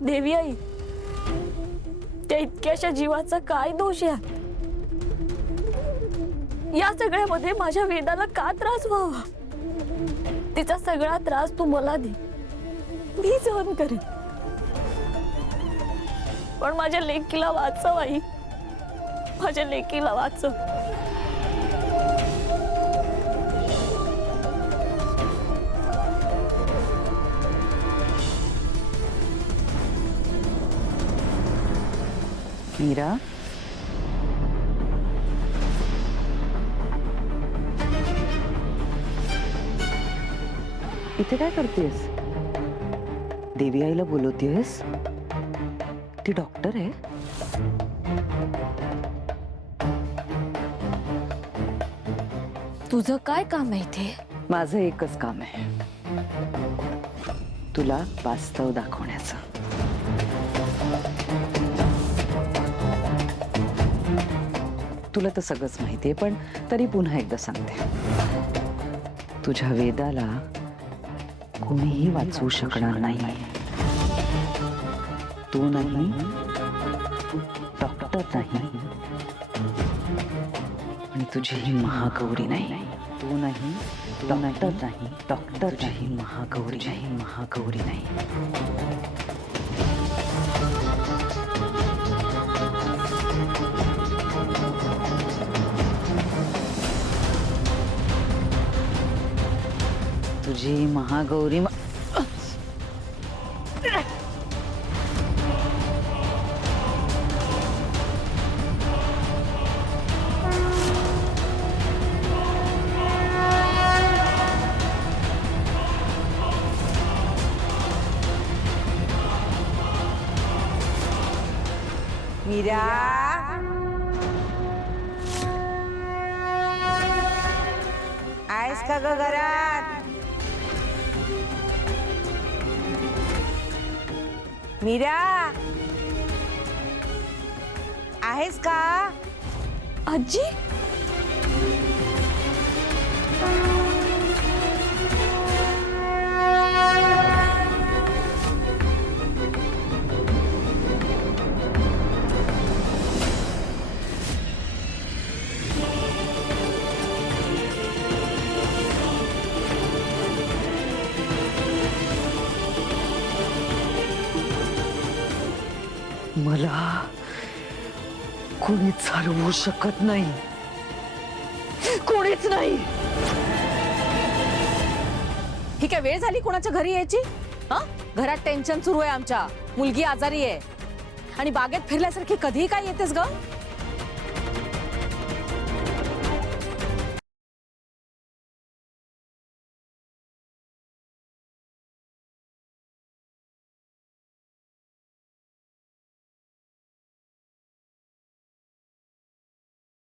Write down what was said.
देवी आई, त्या इतक्याशा जीवाचा काय दोष आहे? या सगळ्यामध्ये माझ्या वेदाला का त्रास व्हावा? तिचा सगळा त्रास तू मला दे, मी सहन करेन, पण माझ्या लेकीला वाचव आई, माझ्या लेकीला वाचव. मीरा, इथे काय करतेस? देवी आईला बोलवतेस? ती डॉक्टर आहे. तुझं काय काम आहे इथे? माझं एकच काम आहे, तुला वास्तव दाखवण्याचं. तुला तर सगळंच माहितीये, पण तरी पुन्हा एकदा सांगते. तुझ्या वेदाला कोणीही वाचवू शकणार नाही. तू नाही, डॉक्टर नाही, आणि तुझी ही महागौरी नाही. तू नाही, डॉक्टर नाही, डॉक्टर नाही, महागौरी नाही, महागौरी नाही. तुझी महागौरी मीरा, आहेस का ग घरात? मीरा, आहेस का? आजी, मला कोणीच हरवू शकत नाही, कोणीच नाही. ही काय वेळ झाली कोणाच्या घरी यायची? हा, घरात टेन्शन सुरू आहे आमच्या. मुलगी आजारी आहे आणि बागेत फिरल्यासारखी कधीही काय येतेस ग?